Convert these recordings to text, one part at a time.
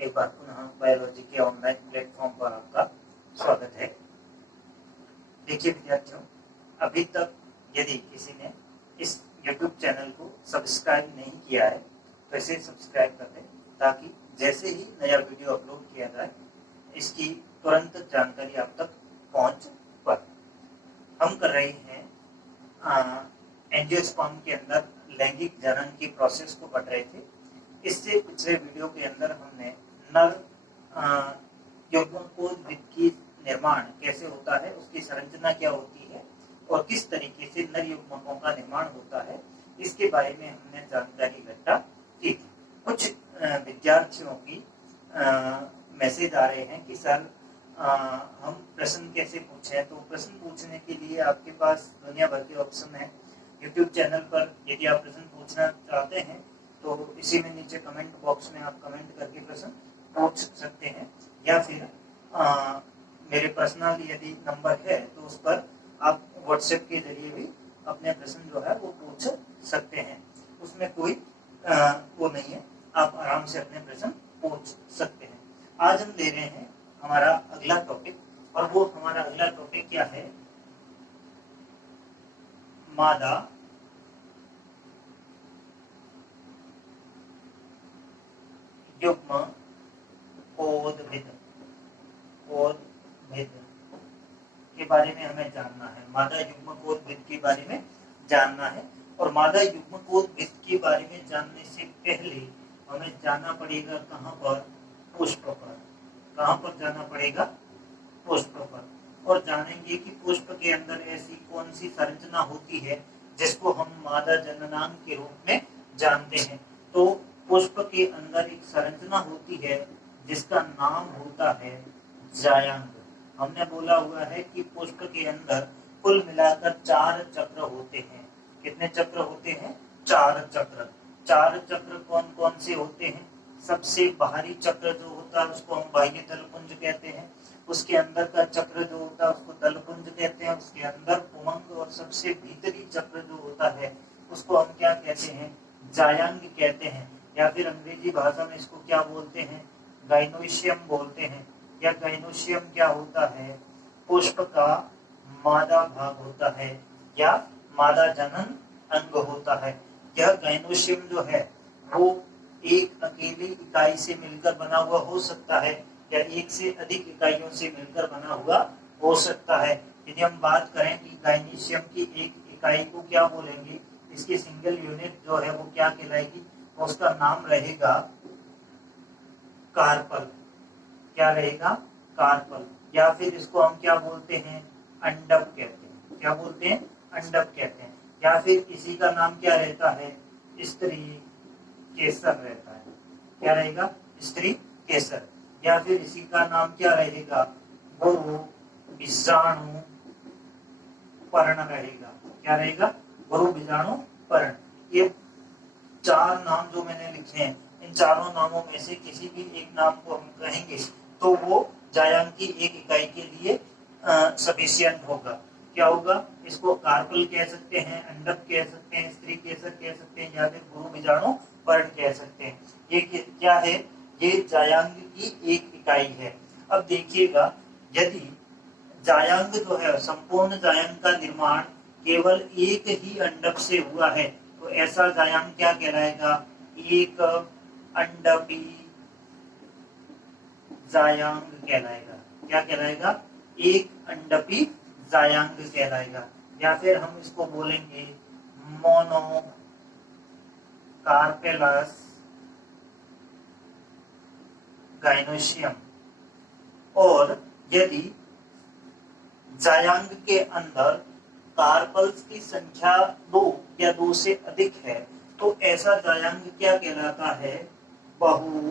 एक बार पुनः बायोलॉजी के ऑनलाइन प्लेटफॉर्म पर आपका स्वागत है। देखिए विद्यार्थियों, अभी तक यदि किसी ने इस YouTube चैनल को सब्सक्राइब नहीं किया है तो इसे सब्सक्राइब कर दें, ताकि जैसे ही नया वीडियो अपलोड किया जाए इसकी तुरंत जानकारी आप तक पहुंच पाए। हम कर रहे हैं एंजियोस्पर्म के अंदर लैंगिक जनन की प्रोसेस को पढ़ रहे थे। इससे पिछले वीडियो के अंदर हमने नर युग्मकोद्भिद की निर्माण कैसे होता है, उसकी संरचना क्या होती है और किस तरीके से नर युग्मकों का निर्माण होता है, इसके बारे में हमने जानकारी इकट्ठा की थी। कुछ विद्यार्थियों की मैसेज आ रहे हैं कि सर हम प्रश्न कैसे पूछें। तो प्रश्न पूछने के लिए आपके पास दुनिया भर के ऑप्शन है। यूट्यूब चैनल पर यदि आप प्रश्न पूछना चाहते हैं तो इसी में नीचे कमेंट बॉक्स में आप कमेंट करके प्रश्न पूछ सकते हैं, या फिर मेरे पर्सनल यदि नंबर है तो उस पर आप व्हाट्सएप के जरिए भी अपने प्रश्न जो है वो पूछ सकते हैं। उसमें कोई वो नहीं है, आप आराम से अपने प्रश्न पूछ सकते हैं। आज हम ले रहे हैं हमारा अगला टॉपिक, और वो हमारा अगला टॉपिक क्या है? मादा युग्मकोद्भिद के बारे में हमें जानना है। मादा युग्मकोद्भिद के बारे में जानना है, और मादा युग्मकोद्भिद के बारे में जानने से पहले हमें जाना पड़ेगा कहाँ पर? पुष्प पर। कहाँ पर जाना पड़ेगा? पुष्प पर। और जानेंगे कि पुष्प के अंदर ऐसी कौन सी संरचना होती है जिसको हम मादा जननांग के रूप में जानते हैं। तो पुष्प के अंदर एक संरचना होती है जिसका नाम होता है जायांग। हमने बोला हुआ है कि पुष्प के अंदर कुल मिलाकर 4 चक्र होते हैं। कितने चक्र होते हैं? 4 चक्र। 4 चक्र कौन कौन से होते हैं? सबसे बाहरी चक्र जो होता है उसको हम बाह्य दलपुंज कहते हैं। उसके अंदर का चक्र जो होता है उसको दलपुंज कहते हैं। उसके अंदर पुमंग, और सबसे भीतरी चक्र जो होता है उसको हम क्या कहते हैं? जायांग कहते हैं, या फिर अंग्रेजी भाषा में इसको क्या बोलते हैं? गाइनोशियम बोलते हैं। या गाइनोशियम क्या होता है? पुष्प का मादा भाग होता है या मादा जनन अंग होता है। यह गाइनोशियम जो है वो एक अकेली इकाई से मिलकर बना हुआ हो सकता है, या एक से अधिक इकाइयों से मिलकर बना हुआ हो सकता है। यदि हम बात करें कि गाइनोशियम की एक इकाई को क्या बोलेंगे, इसकी सिंगल यूनिट जो है वो क्या कहलाएगी? उसका नाम रहेगा कार्पल। क्या रहेगा? कार्पल। या फिर इसको हम क्या बोलते हैं? अंडप कहते हैं। क्या बोलते हैं? अंडप कहते हैं। या फिर इसी का नाम क्या रहता है? स्त्री केसर रहता है। क्या रहेगा? स्त्री केसर। या फिर इसी का नाम क्या रहेगा? गुरु बीजाणु पर्ण रहेगा। क्या रहेगा? गुरु बीजाणु पर्ण। ये 4 नाम जो मैंने लिखे हैं, इन चारों नामों में से किसी भी एक नाम को हम कहेंगे तो वो जायांग की एक इकाई के लिए सफिशिएंट होगा। क्या होगा? इसको कार्पल कह सकते हैं, अंडप कह सकते हैं, स्त्री केसर कह सकते हैं, या फिर गुरु बीजाणु पर्ण कह सकते हैं। ये क्या है? ये जायांग की एक इकाई है। अब देखिएगा, यदि जायांग जो है, संपूर्ण जायांग का निर्माण केवल एक ही अंडप से हुआ है तो ऐसा जायांग क्या कहलाएगा? एक अंडपी जायांग कहलाएगा। क्या कहलाएगा? एक अंडपी जायांग कहलाएगा। या फिर हम इसको बोलेंगे मोनोकार्पेलस गाइनोशियम। और यदि जायांग के अंदर कार्पल्स की संख्या 2 या 2 से अधिक है तो ऐसा जायांग क्या कहलाता है? बहु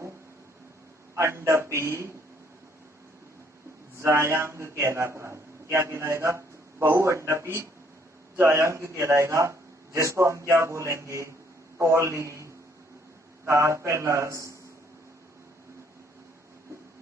अंडपी जायांग कहलाता है। क्या कहलाएगा? बहु अंडपी जायांग कहलाएगा, जिसको हम क्या बोलेंगे? पॉलीकार्पेलस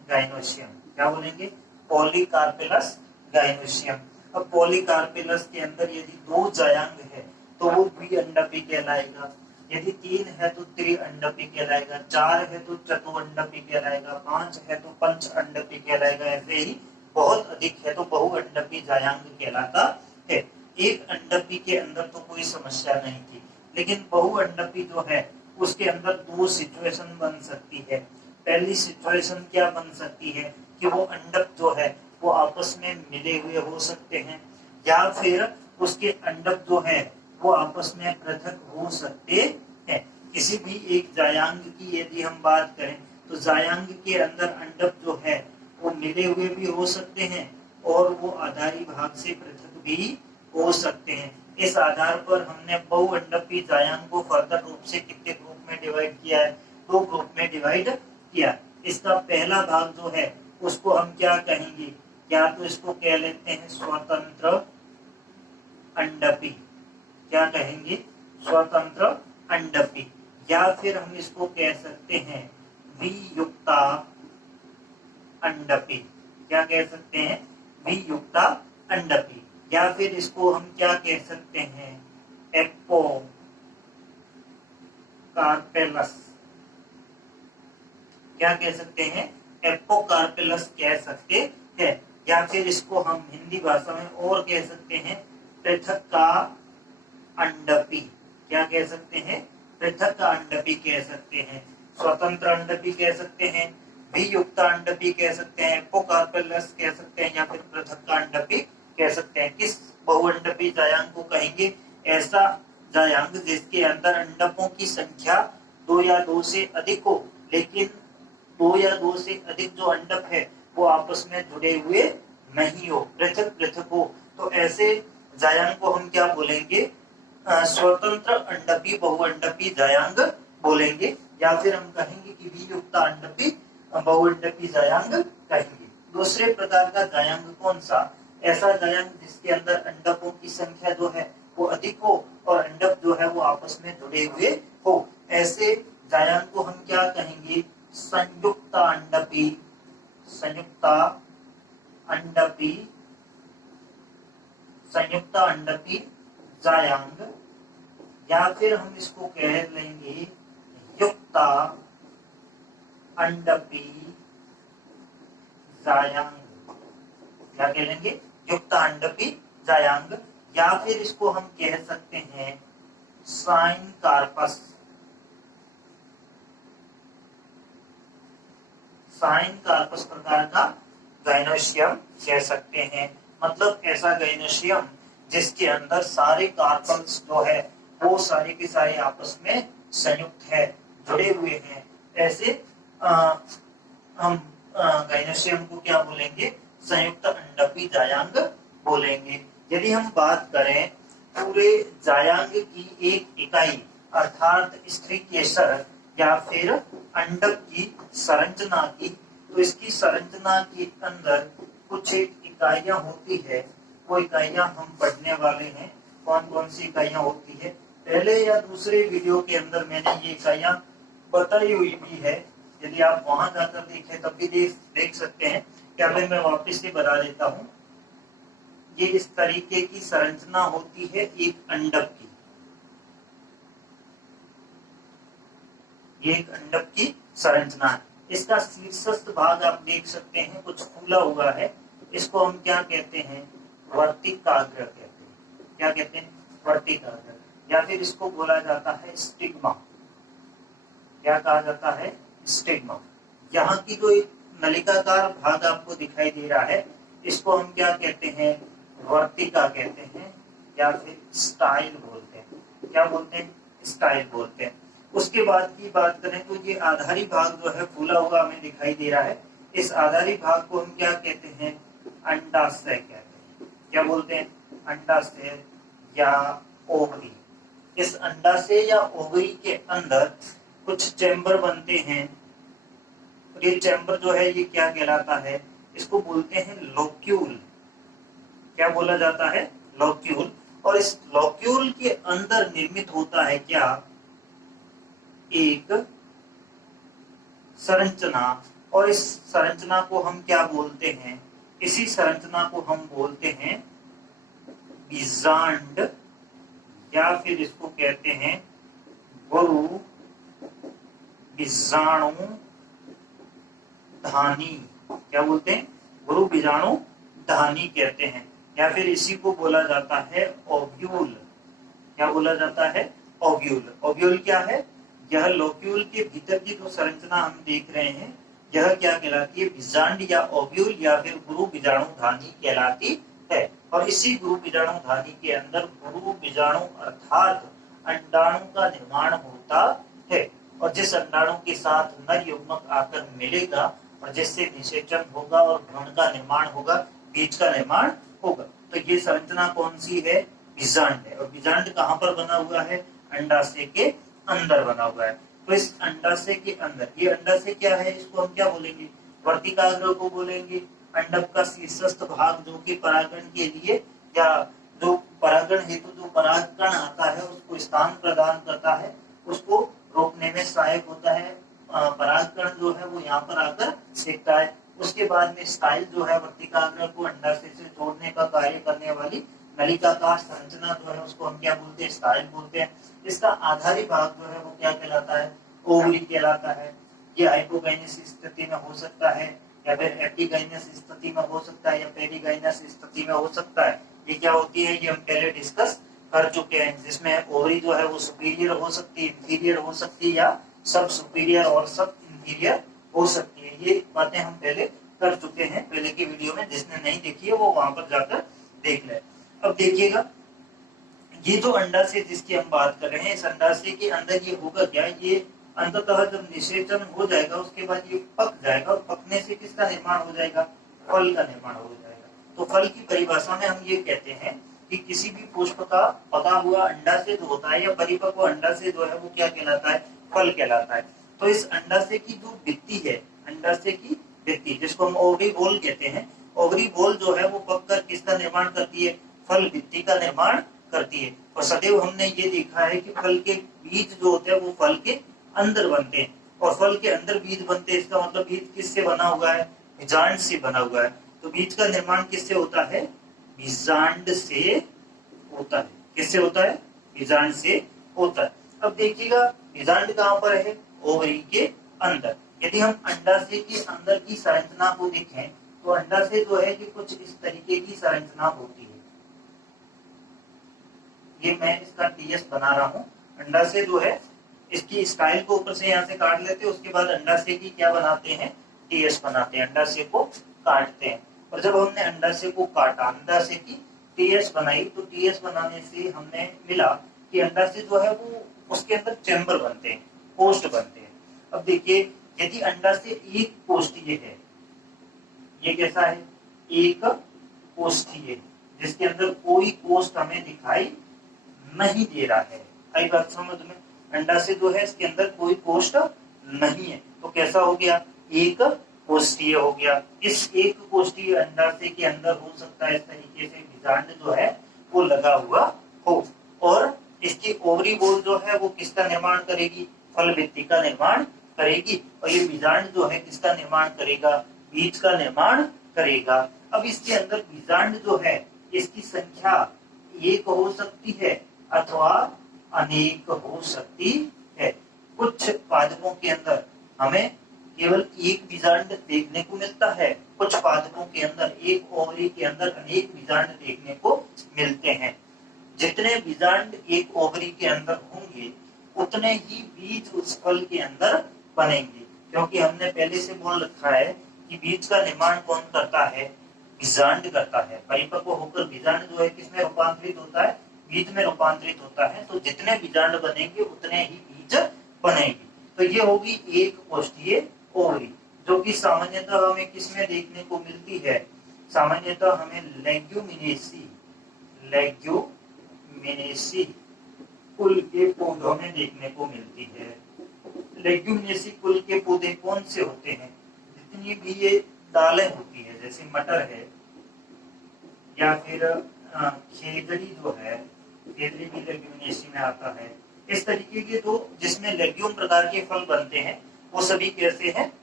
गाइनोशियम। क्या बोलेंगे? पॉलीकार्पेलस गाइनोशियम। अब पॉलीकार्पेलस के अंदर यदि 2 जायांग है तो वो द्विअंडपी कहलाएगा। यदि 3 है तो त्रिअंडपी कहलाएगा, 4 है तो चतुअंडपी कहलाएगा, 5 है तो पंचअंडपी कहलाएगा, ऐसे ही बहुत अधिक है तो बहुअंडपी जायांग कहलाता है। एक अंडपी के अंदर तो कोई समस्या नहीं थी, लेकिन बहुअंडपी जो है उसके अंदर दो सिचुएशन बन सकती है। पहली सिचुएशन क्या बन सकती है कि वो अंडक जो है वो आपस में मिले हुए हो सकते हैं, या फिर उसके अंडक जो है वो आपस में पृथक हो सकते हैं। किसी भी एक जायांग की यदि हम बात करें तो जायांग के अंदर अंडक जो है वो मिले हुए भी हो सकते हैं और वो आधारी भाग से पृथक भी हो सकते हैं। इस आधार पर हमने बहुअंडपी जायांग को फर्दर रूप से कितने ग्रुप में डिवाइड किया है, 2 ग्रुप में डिवाइड किया। इसका पहला भाग जो है उसको हम क्या कहेंगे, या तो इसको कह लेते हैं स्वतंत्र अंडपी, क्या कहेंगे, स्वतंत्र अंडपी, या फिर हम इसको कह सकते हैं वियुक्ता अंडपी, क्या कह सकते हैं, वियुक्ता अंडपी, या फिर इसको हम क्या कह सकते हैं, एपोकार्पेलस, क्या कह सकते हैं, एपोकार्पेलस कह सकते हैं, या फिर इसको हम हिंदी भाषा में और कह सकते हैं पृथक का अंडपी, क्या कह सकते हैं, पृथक का अंडपी कह सकते हैं, स्वतंत्र अंडपी कह सकते हैं, वियुक्त अंडपी कह सकते हैं, एपोकार्पेलस कह सकते हैं, या फिर पृथक का अंडपी कह सकते हैं। किस बहुअंडपी जायांग को कहेंगे, ऐसा जायांग जिसके अंदर अंडकों की संख्या 2 या 2 से अधिक हो, लेकिन 2 या 2 से अधिक जो अंडक है वो आपस में जुड़े हुए नहीं हो, पृथक पृथक हो, तो ऐसे जायांग को हम क्या बोलेंगे, स्वतंत्र अंडपी बहुअंडपी जायांग बोलेंगे, या फिर हम कहेंगे कि वियुक्त अंडपी बहुअंडपी जायांग कहेंगे। दूसरे प्रकार का जायांग कौन सा, ऐसा जायांग जिसके अंदर अंडकों की संख्या जो है वो अधिक हो और अंडक जो है वो आपस में जुड़े हुए हो, ऐसे जायांग को हम क्या कहेंगे, संयुक्त अंडपी, संयुक्त अंडपी, संयुक्त अंडपी जायांग, या फिर हम इसको कह लेंगे युक्ता अंडपी जायांग, क्या कह लेंगे, युक्त अंडपी जायांग, या फिर इसको हम कह सकते हैं साइन कार्पस, साइन कार्पस प्रकार का गायनोशियम कह सकते हैं। मतलब ऐसा गायनोशियम जिसके अंदर सारे कार्पल्स जो है वो सारे के सारे आपस में संयुक्त है, जुड़े हुए हैं, ऐसे हम गायनोशियम को क्या बोलेंगे, संयुक्त अंडपी जायांग बोलेंगे। यदि हम बात करें पूरे जायांग की एक इकाई अर्थात स्त्री केसर या फिर अंडक की संरचना की, तो इसकी संरचना के अंदर कुछ एक इकाइयां होती है, वो इकाइयां हम पढ़ने वाले हैं। कौन कौन सी इकाइयां होती है, पहले या दूसरे वीडियो के अंदर मैंने ये इकाइयां बताई हुई भी है, यदि आप वहां जाकर देखें तब भी देख सकते हैं। क्या मैं वापस से बता देता हूँ, ये इस तरीके की संरचना होती है एक अंडक की, ये एक अंडक की संरचना है। इसका शीर्षस्थ भाग आप देख सकते हैं कुछ फूला हुआ है, इसको हम क्या कहते हैं, वर्तिकाग्र कहते हैं, क्या कहते हैं, वर्तिकाग्र, या फिर इसको बोला जाता है स्टिग्मा, क्या कहा जाता है, स्टिग्मा। यहाँ की जो एक नलिकाकार भाग आपको दिखाई दे रहा है इसको हम क्या कहते हैं, वर्तिका कहते हैं, या फिर स्टाइल बोलते हैं, क्या बोलते हैं, स्टाइल बोलते हैं। उसके बाद की बात करें तो ये आधारी भाग जो है फूला हुआ हमें दिखाई दे रहा है, इस आधारी भाग को हम क्या कहते हैं, अंडाशय कहते हैं, क्या बोलते हैं, अंडाशय या ओवरी। इस अंडाशय या ओवरी के अंदर कुछ चैम्बर बनते हैं, और ये चैम्बर जो है ये क्या कहलाता है, इसको बोलते हैं लोक्यूल, क्या बोला जाता है, लोक्यूल। और इस लोक्यूल के अंदर निर्मित होता है क्या, एक संरचना, और इस संरचना को हम क्या बोलते हैं, इसी संरचना को हम बोलते हैं बीजांड, या फिर इसको कहते हैं गुरु बीजाणु धानी, क्या बोलते हैं? गुरु बीजाणु धानी कहते हैं, या फिर इसी को बोला जाता है ओव्यूल। क्या बोला जाता है? ओव्यूल। ओव्यूल क्या है? यह लोक्यूल के भीतर की जो संरचना हम देख रहे हैं, यह क्या कहलाती है? बीजांड या ओव्यूल या फिर गुरु बीजाणु धानी कहलाती है। और इसी गुरु बीजाणु धानी के अंदर गुरु बीजाणु अर्थात अंडाणु का निर्माण होता है, और जिस अंडाणु के साथ नर युग्मक आकर मिलेगा और जिससे निषेचन होगा और भ्रूण का निर्माण होगा, बीज का निर्माण होगा। तो ये संरचना कौन सी है? बीजांड है। और बीजांड कहाँ पर बना हुआ है? अंडाशय के अंदर बना हुआ है। तो इस अंडाशय के अंदर, ये अंडाशय क्या है? इसको हम क्या बोलेंगे? वर्तिकाग्र को बोलेंगे। अंडक का शीर्षस्थ भाग जो कि परागण के लिए या जो परागण हेतु जो परागकण आता है उसको स्थान प्रदान करता है, उसको रोकने में सहायक होता है। परागकण जो है वो यहाँ पर आकर टिकता है। उसके बाद में स्टाइल जो है वर्तिकाग्र को अंडाशय से जोड़ने का कार्य करने वाली नलिकाकार संरचना जो है उसको हम क्या बोलते हैं? स्टाइल बोलते हैं। इसका आधारी भाग जो है वो क्या कहलाता है? ओवरी कहलाता है। ये हाइपोगाइनस स्थिति में हो सकता है या फिर एपिगाइनस स्थिति में हो सकता है या पेरिगाइनस स्थिति में हो सकता है। ये क्या होती है? ये हम पहले डिस्कस कर चुके हैं, जिसमें ओवरी जो है वो सुपीरियर हो सकती है, इंफीरियर हो सकती है या सब सुपीरियर और सब इंफीरियर हो सकती है। ये बातें हम पहले कर चुके हैं पहले की वीडियो में। जिसने नहीं देखी है वो वहां पर जाकर देख ले। अब देखिएगा, ये जो अंडाशय जिसकी हम बात कर रहे हैं, इस अंडाशय के अंदर ये होगा क्या? ये अंततः जब निषेचन हो जाएगा उसके बाद ये पक जाएगा, और पकने से किसका निर्माण हो जाएगा? फल का निर्माण हो जाएगा। तो फल की परिभाषा में हम ये कहते हैं कि किसी भी पुष्प का पका हुआ अंडाशय जो होता है या परिपक्व अंडाशय जो है वो क्या कहलाता है? फल कहलाता है। तो इस अंडाशय की जो भित्ति है, अंडाशय की भित्ति जिसको हम ओवरी बॉल कहते हैं, ओवरी बॉल जो है वो पककर किसका निर्माण करती है? फल भित्ति का निर्माण करती है। और सदैव हमने ये देखा है कि फल के बीज जो होते हैं वो फल के अंदर बनते हैं, और फल के अंदर बीज बनते हैं। इसका मतलब बीज किससे बना हुआ है? बीजांड से बना हुआ है। तो बीज का निर्माण किससे होता है? बीजांड से होता है। किससे होता है? बीजांड से होता है। अब देखिएगा, बीजांड कहाँ पर है? ओवरी के अंदर। यदि हम अंडाशय के अंदर की संरचना को देखें तो अंडाशय जो है कि कुछ इस तरीके की संरचना होती है। ये मैं इसका टीएस बना रहा हूँ। अंडाशय जो है इसकी स्टाइल को ऊपर से यहाँ से काट लेते हैं, उसके बाद अंडाशय की क्या बनाते हैं? टीएस बनाते हैं। अंडाशय को काटते हैं, और जब हमने अंडाशय को काटा, अंडाशय की टीएस बनाई, तो टीएस बनाने से हमने मिला कि अंडाशय जो है वो उसके अंदर चैम्बर बनते हैं, पोस्ट बनते हैं। अब देखिए, यदि अंडाशय एक कोष्ठीय है, ये कैसा है? एक कोष्ठीय, जिसके अंदर कोई कोष्ठ हमें दिखाई नहीं दे रहा है। आई बात समझ में? अंडाशय जो है इसके अंदर कोई कोष्ठ नहीं है, तो कैसा हो गया? एक कोष्ठीय हो गया। इस एक कोष्ठीय अंडाशय के अंदर हो सकता है इस तरीके से बीजांड जो है वो लगा हुआ हो, और इसकी ओवरी बॉल जो है वो किसका निर्माण करेगी? फल भित्ति का निर्माण करेगी। और ये बीजांड जो है किसका निर्माण करेगा? बीज का निर्माण करेगा। अब इसके अंदर बीजांड जो है इसकी संख्या एक हो सकती है अथवा अनेक हो सकती है। कुछ पादपों के अंदर हमें केवल एक बीजांड देखने को मिलता है, कुछ पादपों के अंदर एक ओवरी के अंदर अनेक बीजांड देखने को मिलते हैं। जितने बीजांड एक ओवरी के अंदर होंगे उतने ही बीज उस फल के अंदर बनेंगे, क्योंकि हमने पहले से बोल रखा है कि बीज का निर्माण कौन करता है? बीजांड करता है। परिपक्व होकर बीजांड जो है किसमें रूपांतरित होता है? बीज में रूपांतरित होता है। तो जितने बीजांड बनेंगे उतने ही बीज बनेंगे। तो ये होगी एक कोष्ठीय ओवरी, जो कि सामान्यतः हमें किसमें देखने को मिलती है? सामान्यतः हमें लेग्यूमिनेसी कुल के पौधों में देखने को मिलती है। लेग्यूमिनेसी कुल के पौधे कौन से होते हैं? जितनी भी ये दालें होती है, जैसे मटर है या फिर खेजड़ी जो है, खेजड़ी भी लेग्यूमिनेसी में आता है। इस तरीके के तो जिसमें लेग्यूम प्रकार के फल बनते हैं वो सभी कैसे हैं?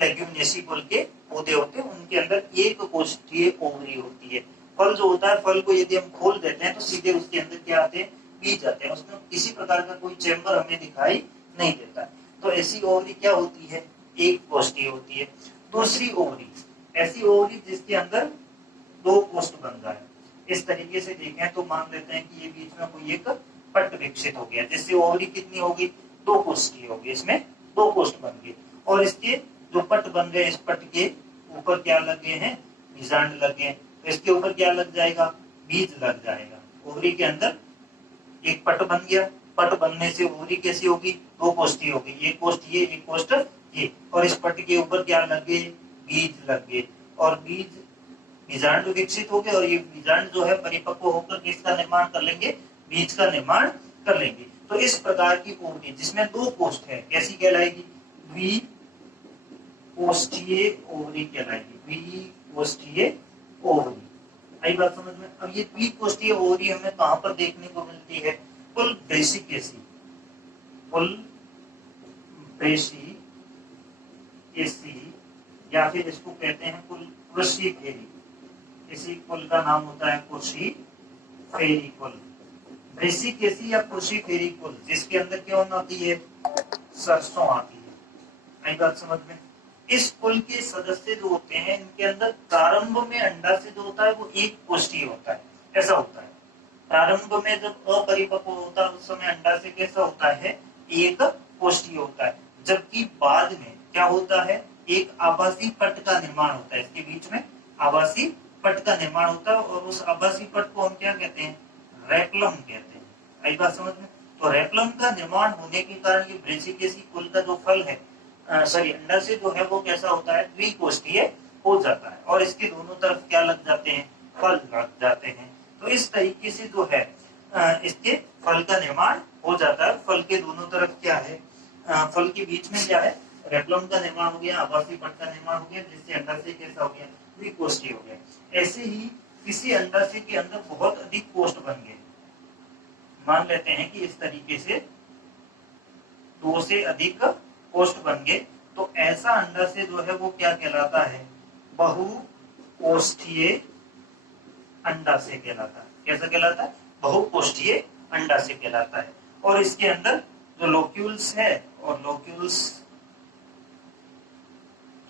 लेग्यूमिनेसी कुल के पौधे होते हैं। उनके अंदर एक कोष्ठीय ओवरी होती है। फल जो होता है, फल को यदि हम खोल देते हैं तो सीधे उसके अंदर क्या आते हैं? बीज आते हैं, उसमें किसी प्रकार का कोई चेंबर हमें दिखाई नहीं देता। तो ऐसी ओवरी क्या होती है, एक कोष्ठीय होती है। दूसरी ओवरी ऐसी ओवरी जिसके अंदर दो कोष्ठ बन रहा है। इस तरीके से देखें तो मान लेते हैं कि ये बीच में कोई एक पट्ट विकसित हो गया, जिससे ओवरी कितनी होगी, दो कोष्ठीय होगी, इसमें दो कोष्ठ बन गए। और इसके जो पट्ट बन गए, इस पट्ट के ऊपर क्या लग गए हैं, बीजांड लग गए। तो इसके ऊपर क्या लग जाएगा, बीज लग जाएगा। ओवरी के अंदर एक पट बन गया, पट बनने से ओवरी कैसी होगी, दो कोष्ठी होगी, एक कोष्ठ ये, एक कोष्ठ ये, और इस पट के ऊपर क्या लग गए, बीज लग गए। और बीजांड विकसित हो गए, और ये बीजांड जो है परिपक्व होकर किसका निर्माण कर लेंगे, बीज का निर्माण कर लेंगे। तो इस प्रकार की ओवरी जिसमें दो कोष्ठ है कैसी कहलाएगी, द्विकोष्ठीय ओवरी कहलाएगी, द्विकोष्ठीय ओवरी। आई बात समझ में। अब ये द्विकोष्ठीय ओवरी हमें कहां पर देखने को मिलती है, कुल ब्रेसिकेसी, कुल ब्रेसिकेसी, या फिर इसको कहते हैं कुल क्रुसिफेरी। इसी कुल का नाम होता है क्रुसिफेरी कुल। ब्रेसिकेसी या क्रुसिफेरी कुल, जिसके अंदर क्या आती है, सरसों आती है। आई बात समझ में। इस कुल के सदस्य जो होते हैं, इनके अंदर प्रारंभ में अंडा से जो होता है वो एक कोष्ठीय होता है, ऐसा होता है। प्रारंभ में जब अपरिपक्व होता है उस समय अंडा से कैसा होता है, एक कोष्ठीय होता है। जबकि बाद में क्या होता है, एक आभासी पट का निर्माण होता है, इसके बीच में आभासी पट का निर्माण होता है। और उस आभासी पट को हम क्या कहते हैं, रेक्लम कहते हैं। आई बात समझ में। तो रेक्लम का निर्माण होने के कारण ये ब्रेसिकेसी कुल का जो फल है, सॉरी अंडा से जो है वो कैसा होता है, द्विकोष्ठीय हो जाता है। और इसके दोनों तरफ क्या लग जाते हैं, फल लग जाते हैं। तो इस तरीके से जो है इसके फल का निर्माण हो जाता है। फल के दोनों तरफ क्या है, फल के बीच में क्या है, रेक्लम का निर्माण हो गया, आभासी पट का निर्माण हो गया, जिससे अंडा से कैसा हो गया, द्विकोष्ठीय हो गया। ऐसे ही किसी अंडा से के अंदर बहुत अधिक कोष्ठ बन गए, मान लेते हैं कि इस तरीके से दो से अधिक कोष्ठ बन गए, तो ऐसा अंडा से जो है वो क्या कहलाता है, बहुकोष्ठीय अंडा से कहलाता है। कैसा कहलाता है, बहुकोष्ठीय अंडा से कहलाता है। और इसके अंदर जो लोक्यूल्स है, और लोक्यूल्स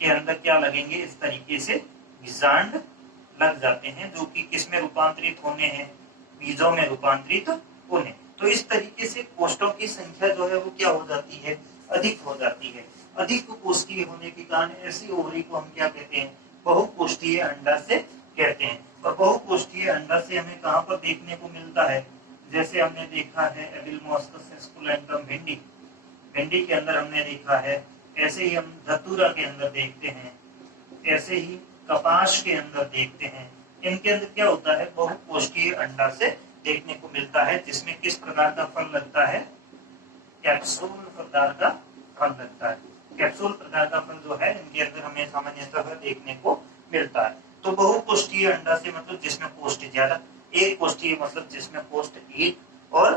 के अंदर क्या लगेंगे, इस तरीके से बीजांड लग जाते हैं, जो कि किस में रूपांतरित होने हैं, बीजों में रूपांतरित होने। तो इस तरीके से कोष्ठों की संख्या जो है वो क्या हो जाती है, अधिक हो जाती है। अधिक कोष्ठीय होने के कारण ऐसी ओवरी को हम क्या कहते हैं, बहुकोष्ठीय अंडा से कहते हैं। और बहुकोष्ठीय अंडा से हमें कहां पर देखने को मिलता है, जैसे हमने देखा है एबिलमोस्कस एस्कुलेंटम भिंडी, भिंडी के अंदर हमने देखा है। ऐसे ही हम धतूरा के अंदर देखते हैं, ऐसे ही कपास के अंदर देखते हैं। इनके अंदर क्या होता है, बहुकोष्ठीय अंडा से देखने को मिलता है, जिसमें किस प्रकार का फल लगता है, कैप्सूल प्रकार का फल लगता है। कैप्सूल प्रकार का फल जो है इनके अंदर हमें सामान्यतः देखने को मिलता है। तो बहुकोष्ठीय अंडा से मतलब जिसमें कोष्ठ ज्यादा, एक कोष्ठीय मतलब जिसमें कोष्ठ एक, और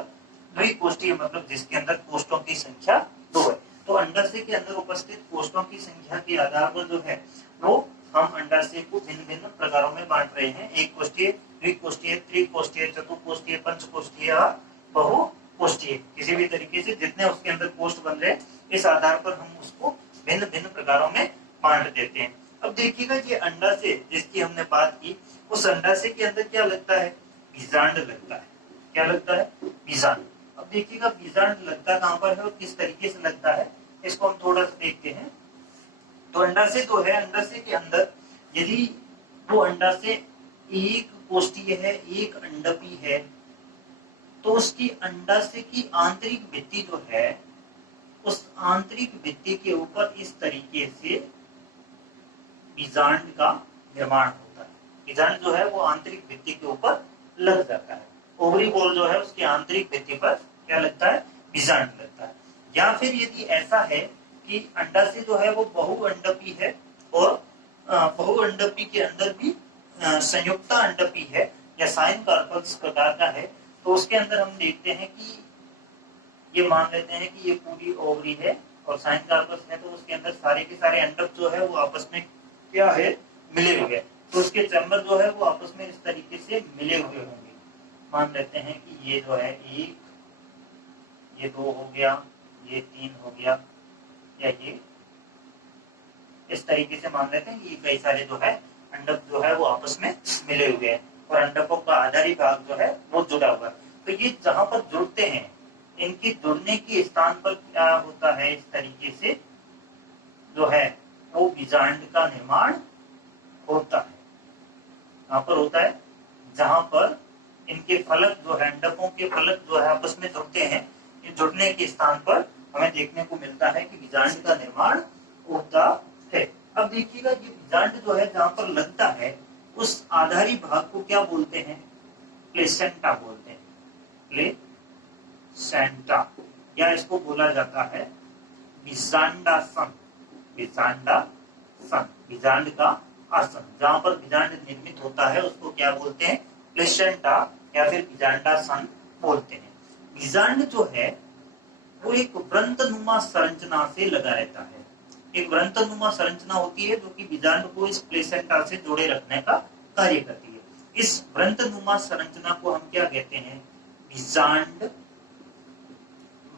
द्विकोष्ठीय मतलब जिसके अंदर कोष्ठों की संख्या दो है। तो अंडाशय के अंदर उपस्थित कोष्ठों की संख्या के आधार पर जो है वो हम अंडाशय को भिन्न भिन्न प्रकारों में बांट रहे हैं, एक कोष्ठीय, द्विकोष्ठीय, त्रिकोष्ठीय, चतुर्कोष्ठीय, पंचकोष्ठीय, बहुकोष्ठीय। किसी भी तरीके से जितने उसके अंदर कोष्ठ बन रहे हैं, इस आधार पर हम उसको भिन्न भिन्न प्रकारों में बांट देते हैं। अब देखिएगा ये अंडाशय जिसकी हमने बात की, उस अंडाशय के अंदर क्या लगता है, बीजांड लगता है। क्या लगता है, बीजांड। अब देखिएगा बीजांड लगता कहां पर है और किस तरीके से लगता है, इसको हम थोड़ा सा देखते हैं। तो अंडाशय जो है, अंडाशय के अंदर यदि वो अंडाशय एक कोष्ठीय है, एक अंडपी है, तो उसकी अंडाशय की आंतरिक भित्ति जो है, उस आंतरिक भित्ति के ऊपर इस तरीके से बीजांड का निर्माण होता है। बीजांड जो है वो आंतरिक भित्ति के ऊपर लग जाता है। ओवरी बॉल जो है उसकी आंतरिक भित्ति पर क्या लगता है, बीजांड लगता है। या फिर यदि ऐसा है कि अंडाशय जो है वो बहुअंडपी है, और बहुअंडपी के अंदर भी संयुक्ता अंडपी है या साइन कार्पल्स प्रकार का है, तो उसके अंदर हम देखते हैं कि ये मान लेते हैं कि ये पूरी ओवरी है और साइन कार्पस है, तो उसके अंदर सारे के सारे अंडक जो है वो आपस में क्या है, मिले हुए हैं। तो उसके चैम्बर जो है वो आपस में इस तरीके से मिले हुए होंगे। मान लेते हैं कि ये जो है 1, ये 2 हो गया, ये 3 हो गया, या ये इस तरीके से मान लेते हैं कि ये कई सारे जो है अंडक जो है वो आपस में मिले हुए हैं और अंडकों का आधारी भाग जो है वो जुड़ा हुआ है। तो ये जहां पर जुड़ते हैं, इनकी जुड़ने के स्थान पर क्या होता है, इस तरीके से जो है वो बीजांड का निर्माण होता है। यहाँ पर होता है जहां पर इनके फलक जो है, अंडकों के फलक जो है आपस में जुड़ते हैं, ये जुड़ने के स्थान पर हमें देखने को मिलता है कि बीजांड का निर्माण होता है। अब देखिएगा ये बीजांड जो है जहां पर लगता है, उस आधारी भाग को क्या बोलते हैं, प्लेसेंटा बोलते हैं, प्लेसेंटा, या इसको बोला जाता है बीजांडासन, बीजांडासन, बीजांड का आसन। जहां पर बीजांड निर्मित होता है उसको क्या बोलते हैं, प्लेसेंटा या फिर बीजांडासन बोलते हैं। बीजांड जो है वो एक वृंतनुमा संरचना से लगा रहता है। एक वृंतनुमा संरचना होती है जो कि बीजांड को इस प्लेसेंटा से जोड़े रखने का कार्य करती है। इस वृंतनुमा संरचना को हम क्या कहते हैं, बीजांड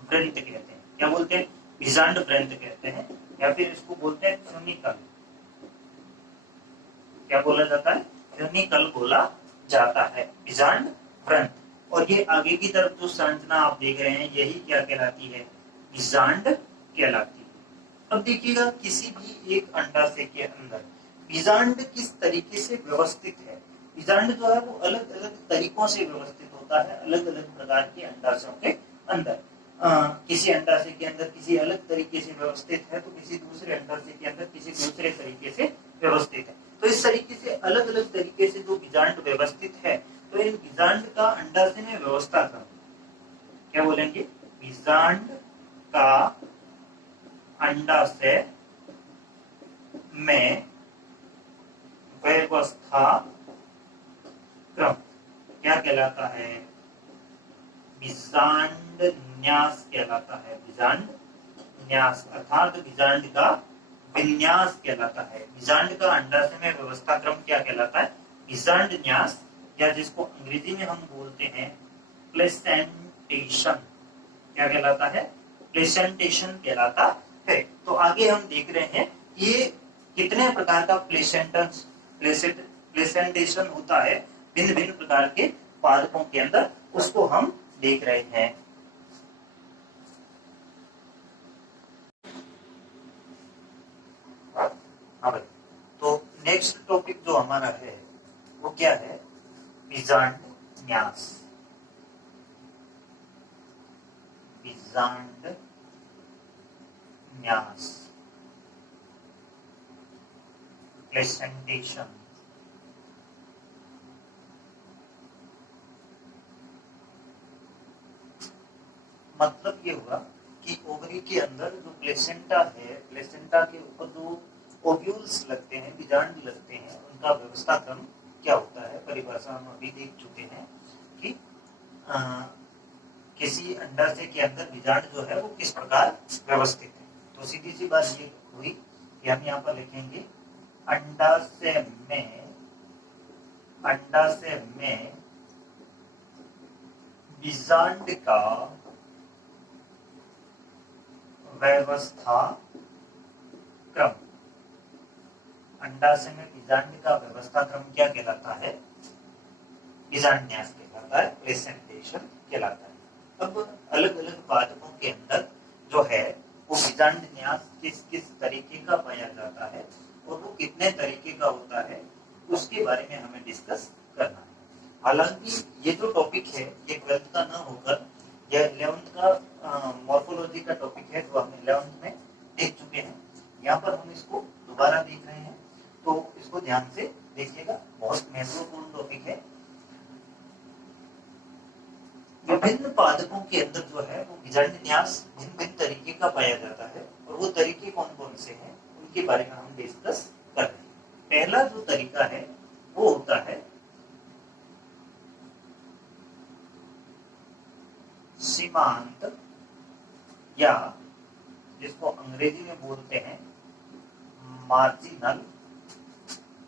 वृंत कहते हैं। क्या बोलते हैं, बीजांड वृंत कहते हैं, या फिर इसको बोलते हैं फ्यूनिकल। क्या बोला जाता है, फ्यूनिकल बोला जाता है, बीजांड वृंत। और ये आगे की तरफ जो संरचना आप देख रहे हैं, यही क्या कहलाती है, बीजांड कहलाती है। अब देखिएगा किसी भी एक अंडाशय के अंदर बीजांड किस तरीके से व्यवस्थित है। बीजांड जो है वो अलग अलग तरीकों से व्यवस्थित होता है, अलग अलग प्रकार के अंडाशयों के अंदर। किसी अंडाशय के अंदर किसी अलग तरीके से व्यवस्थित है, तो किसी दूसरे अंडाशय के अंदर किसी दूसरे तरीके से व्यवस्थित है। तो इस तरीके से अलग अलग तरीके से जो बीजांड व्यवस्थित है, तो इन बीजांड का अंडाशय में व्यवस्था कर, क्या बोलेंगे, बीजांड का अंडाशय में व्यवस्था क्रम क्या कहलाता है, बीजांड न्यास कहलाता है। बीजांड न्यास अर्थात बीजांड का विन्यास कहलाता है। बीजांड का अंडाशय में व्यवस्था क्रम क्या कहलाता है, बीजांड न्यास, या जिसको अंग्रेजी में हम बोलते हैं प्लेसेंटेशन। क्या कहलाता है, प्लेसेंटेशन कहलाता है। तो आगे हम देख रहे हैं ये कितने प्रकार का प्लेसेंटेशन होता है भिन्न भिन्न प्रकार के पादपों के अंदर, उसको हम देख रहे हैं। हाँ भाई, तो नेक्स्ट टॉपिक जो हमारा है वो क्या है, बीजांड न्यास। बीजांड न्यास, प्लेसेंटेशन। मतलब ये हुआ कि ओवरी के अंदर जो प्लेसेंटा है, प्लेसेंटा के ऊपर जो ओव्यूल्स लगते हैं, बीजांड लगते हैं, उनका व्यवस्था क्रम क्या होता है। परिभाषा हम अभी देख चुके हैं कि किसी अंडाशय के अंदर बीजांड जो है वो किस प्रकार व्यवस्थित है। तो सीधी सी बात ये हुई कि हम यहाँ पर लिखेंगे अंडाशय में बीजांड का व्यवस्था क्रम। अंडाशय में बीजांड का व्यवस्था क्रम क्या कहलाता है, बीजांड न्यास कहलाता है, प्लेसेंटेशन कहलाता है। अब अलग अलग पादपों के अंदर जो है वो बीजांड न्यास किस किस तरीके का पाया जाता है और वो कितने तरीके का होता है, उसके बारे में हमें डिस्कस करना है। हालांकि ये जो टॉपिक है ये 12th का ना होकर यह 11th का मॉर्फोलॉजी का टॉपिक है, जो हम 11th में देख चुके हैं। यहाँ पर हम इसको दोबारा देख रहे हैं, तो इसको ध्यान से देखिएगा, बहुत महत्वपूर्ण टॉपिक है। विभिन्न पादपों के अंदर जो है वो बीजांड न्यास भिन्न भिन्न तरीके का पाया जाता है, और वो तरीके कौन कौन से हैं उनके बारे में हम डिस्कस कर रहे हैं। पहला जो तरीका है वो होता है सीमांत, या जिसको अंग्रेजी में बोलते हैं मार्जिनल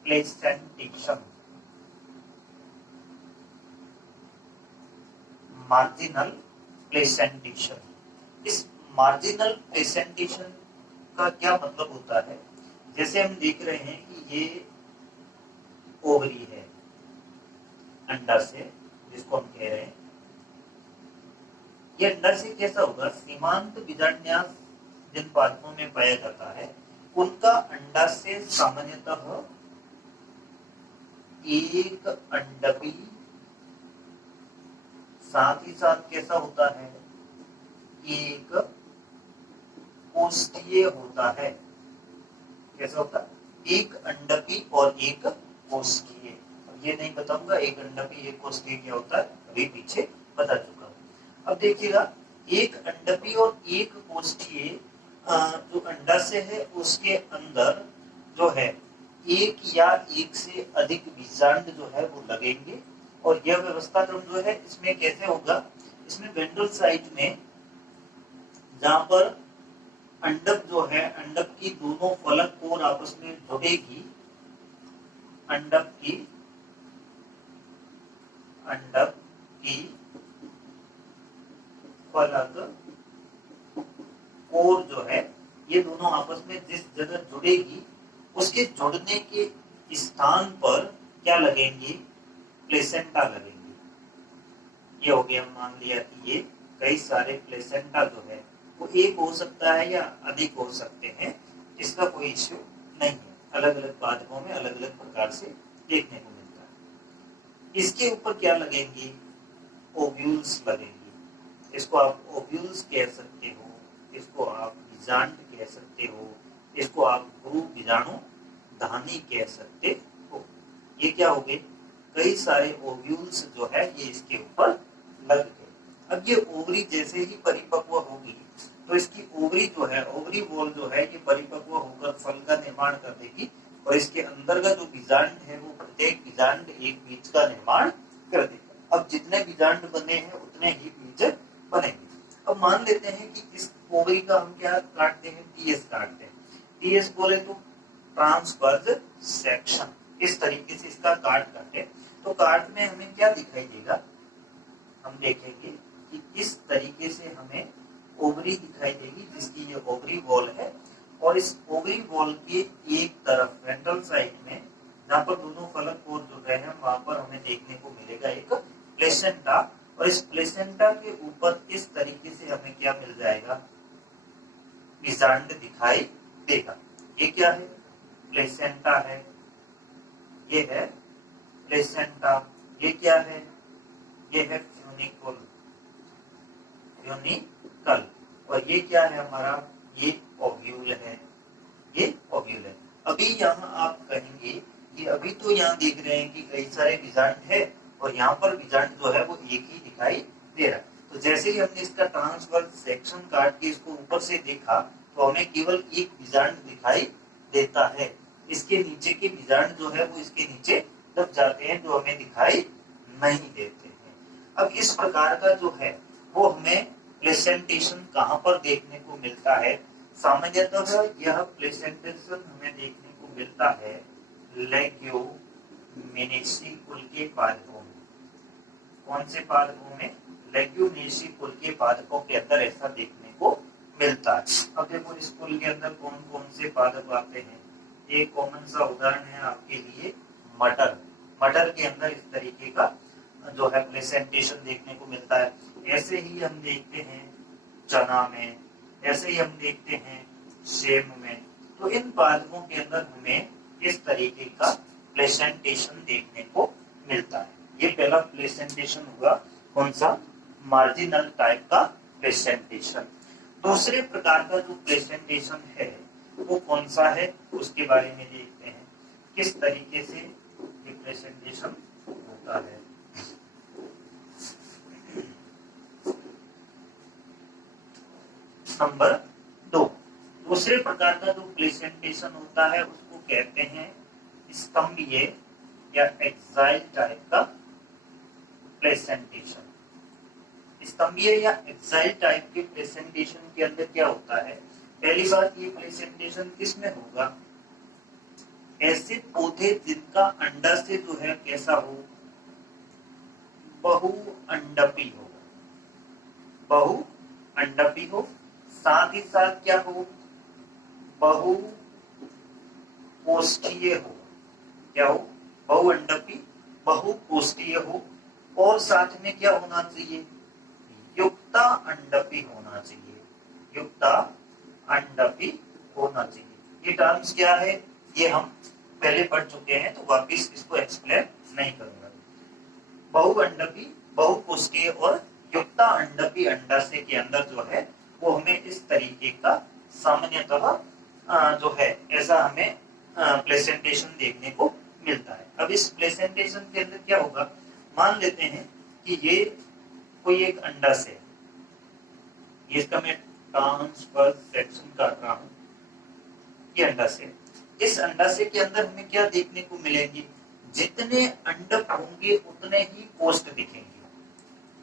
प्लेसेंटेशन। Marginal placentation. इस मार्जिनल प्लेसेंटेशन का क्या मतलब होता है? जैसे हम देख रहे हैं कि ये ओवरी है अंडाशय जिसको हम कह रहे हैं, ये अंडाशय कैसा होगा? सीमांत बीजांडन्यास जिन पादपों में पाया जाता है उनका अंडाशय सामान्यतः एक अंडपी, साथ ही साथ कैसा होता है? एक कोष्ठीय होता है। कैसा होता है? एक अंडपी और एक कोष्ठीय। ये नहीं बताऊंगा एक अंडपी एक कोष्ठीय क्या होता है, अभी पीछे बता चुका हूं। अब देखिएगा, एक अंडपी और एक कोष्ठीय जो अंडाशय है उसके अंदर जो है एक या एक से अधिक बीजांड जो है वो लगेंगे। और यह व्यवस्था क्रम जो है इसमें कैसे होगा? इसमें वेंट्रल साइड में जहां पर अंडक जो है, अंडक की दोनों फलक कोर आपस में जुड़ेगी, अंडक की फलक कोर जो है ये दोनों आपस में जिस जगह जुड़ेगी उसके जुड़ने के स्थान पर क्या लगेंगी? प्लेसेंटा लगेंगी। ये हो गया, मान लिया कि ये कई सारे प्लेसेंटा जो है वो एक हो सकता है या अधिक हो सकते हैं, इसका कोई इश्यू नहीं है। अलग अलग पादपों में अलग अलग प्रकार से देखने को मिलता है। इसके ऊपर क्या लगेंगी? ओव्यूल्स लगेंगी। इसको आप ओव्यूल्स कह सकते हो, इसको आप बीजांड कह सकते हो, इसको आप गुरु बीजाणु धानी कह सकते हो। ये क्या हो गए? कई सारे ओव्यूल्स जो है ये इसके ऊपर लग गए। अब ये ओवरी जैसे ही परिपक्व होगी तो इसकी ओवरी जो है, ओवरी वॉल जो है ये परिपक्व होकर फल का निर्माण कर देगी और इसके अंदर का जो बीजांड है वो प्रत्येक बीजांड एक बीज का निर्माण कर देगा। अब जितने बीजांड बने हैं उतने ही बीज बनेंगे। अब मान लेते हैं कि इस ओवरी का हम क्या काटते हैं? टीएस काटते हैं। टीएस बोले तो ट्रांसवर्स सेक्शन। इस तरीके से इसका काटे तो काट में हमें क्या दिखाई देगा? हम देखेंगे कि इस तरीके से हमें ओवरी दिखाई देगी जिसकी ये ओवरी वॉल है। और इस ओवरी वॉल के एक तरफ वेंट्रल साइड में जहां पर दोनों फलक कोर जुड़ रहे हैं वहां पर हमें देखने को मिलेगा एक प्लेसेंटा। और इस प्लेसेंटा के ऊपर इस तरीके से हमें क्या मिल जाएगा? बीजांड दिखाई देगा। ये क्या है? प्लेसेंटा है। ये है प्लेसेंटा। ये क्या है? ये है फ्यूनिकल। और ये क्या है हमारा? ये ओव्यूल है। ये ओव्यूल है। अभी यहाँ आप कहेंगे कि अभी तो यहाँ देख रहे हैं कि कई सारे बीजांड है और यहाँ पर बीजांड जो है वो एक ही दिखाई दे रहा है। तो जैसे ही हमने इसका ट्रांसवर्स सेक्शन काट के इसको ऊपर से देखा तो हमें केवल एक बीजांड दिखाई देता है। इसके नीचे के बीजांड जो है वो इसके नीचे दब जाते हैं जो हमें दिखाई नहीं देते हैं। अब इस प्रकार का जो है वो हमें प्लेसेंटेशन कहाँ पर देखने को मिलता है? सामान्यतः यह प्लेसेंटेशन हमें देखने को मिलता है लेग्यूमिनेसी कुल के पादपों में। कौन से पादपों में? लेग्यूमिनेसी कुल के पादपों के अंदर ऐसा देखने को मिलता है। अब देखो इस कुल के अंदर कौन कौन से पादप आते हैं? एक कॉमन सा उदाहरण है आपके लिए मटर। मटर के अंदर इस तरीके का जो है प्लेसेंटेशन देखने को मिलता है। ऐसे ही हम देखते हैं चना में, ऐसे ही हम देखते हैं सेम में। तो इन पादपों के अंदर हमें इस तरीके का प्लेसेंटेशन देखने को मिलता है। ये पहला प्लेसेंटेशन हुआ कौन सा? मार्जिनल टाइप का प्लेसेंटेशन। दूसरे प्रकार का जो प्लेसेंटेशन है वो कौन सा है उसके बारे में देखते हैं, किस तरीके से ये प्लेसेंटेशन होता है। नंबर 2, दूसरे प्रकार का जो प्लेसेंटेशन होता है उसको कहते हैं स्तंभीय या एक्साइल टाइप का प्लेसेंटेशन। स्तंभीय या एक्साइल टाइप के प्लेसेंटेशन के अंदर क्या होता है? पहली बात, ये प्लेसेंटेशन किसमें होगा? ऐसे पौधे जिनका अंडाशय जो है कैसा हो? बहुअंडपी होगा। बहु अंडपी हो, साथ ही साथ क्या हो, बहु कोष्ठीय हो। क्या हो, बहुअंडपी बहुकोष्ठीय हो, और साथ में क्या होना चाहिए, युक्ता अंडपी होना चाहिए, युक्ता अंडपी होना चाहिए। ये टर्म्स क्या है, ये हम पहले पढ़ चुके हैं, तो वापिस इसको एक्सप्लेन नहीं करूंगा। बहुअंडपी बहुकोष्ठीय और युक्ता अंडपी अंडाशय के अंदर जो है वो हमें इस तरीके का सामान्यतः जो है ऐसा हमें प्रेजेंटेशन देखने को मिलता है। अब इस प्रेजेंटेशन के अंदर क्या होगा, मान लेते हैं कि ये कोई एक अंडाशय, इसका मैं ट्रांसफर सेक्शन कर रहा हूं, ये अंडाशय, इस अंडाशय के अंदर हमें क्या देखने को मिलेंगे, जितने अंडक होंगे उतने ही कोष्ठ दिखेंगे।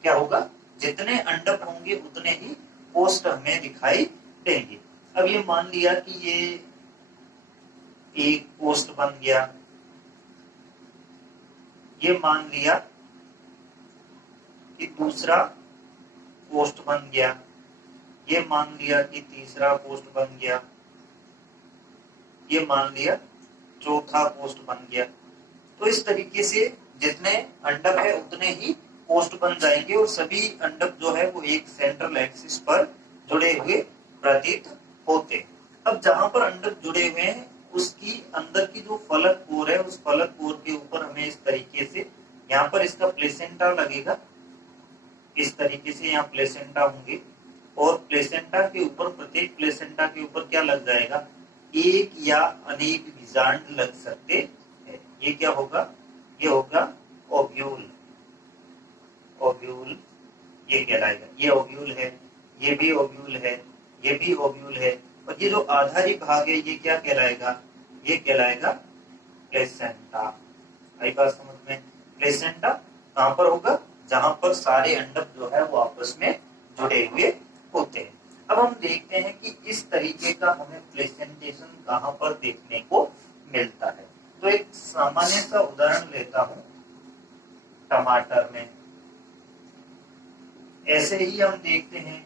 क्या होगा, जितने अंडक होंगे उतने ही कोष्ठ हमें दिखाई देंगे। अब ये मान लिया कि ये एक कोष्ठ बन गया, ये मान लिया कि दूसरा कोष्ठ बन गया, ये मान लिया कि तीसरा कोष्ठ बन गया, ये मान लिया चौथा कोष्ठ बन गया। तो इस तरीके से जितने अंडक है उतने ही कोष्ठ बन जाएंगे और सभी अंडक जो है वो एक सेंट्रल एक्सिस पर जुड़े हुए प्रतीत होते। अब जहां पर अंडक जुड़े हुए हैं उसकी अंदर की जो फलक कोर है उस फलक कोर के ऊपर हमें इस तरीके से यहाँ पर इसका प्लेसेंटा लगेगा, इस तरीके से यहाँ प्लेसेंटा होंगे और प्लेसेंटा के ऊपर, प्रत्येक प्लेसेंटा के ऊपर क्या लग जाएगा, एक या अनेक बीजांड लग सकते हैं। ये क्या होगा, ये होगा ओव्यूल, ओव्यूल ये कहलाएगा, ये ओव्यूल है, ये भी ओव्यूल है, ये भी ओव्यूल है, और ये जो आधारी भाग है ये क्या कहलाएगा, ये कहलाएगा प्लेसेंटा। आई बात समझ में, प्लेसेंटा कहां पर होगा, जहां पर सारे अंडक जो है वो आपस में जुड़े हुए होते हैं। अब हम देखते हैं कि इस तरीके का हमें प्रेजेंटेशन कहां पर देखने को मिलता है। तो एक सामान्य सा उदाहरण लेता हूं, टमाटर में ऐसे ही हम देखते हैं,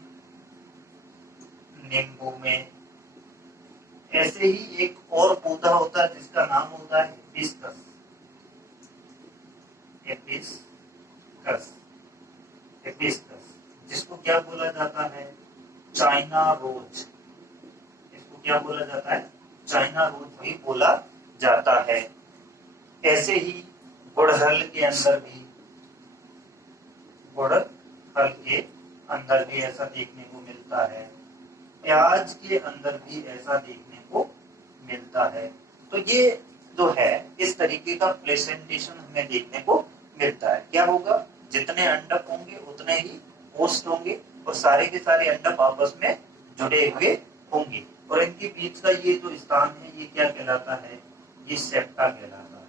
नींबू में ऐसे ही एक और पौधा होता है जिसका नाम होता है हिबिस्कस, हिबिस्कस, हिबिस्कस, जिसको क्या बोला जाता है, चाइना रोज, इसको क्या बोला जाता है, चाइना रोज भी बोला जाता है। ऐसे ही गुड़हल के अंदर भी, गुड़हल के अंदर भी ऐसा देखने को मिलता है, प्याज के अंदर भी ऐसा देखने को मिलता है। तो ये जो है इस तरीके का प्रेजेंटेशन हमें देखने को मिलता है। क्या होगा, जितने अंडक होंगे उतने ही कोष्ठ होंगे और सारे के सारे अंडक आपस में जुड़े हुए होंगे और इनके बीच का ये जो स्थान है ये क्या कहलाता है, ये सेप्टा कहलाता है।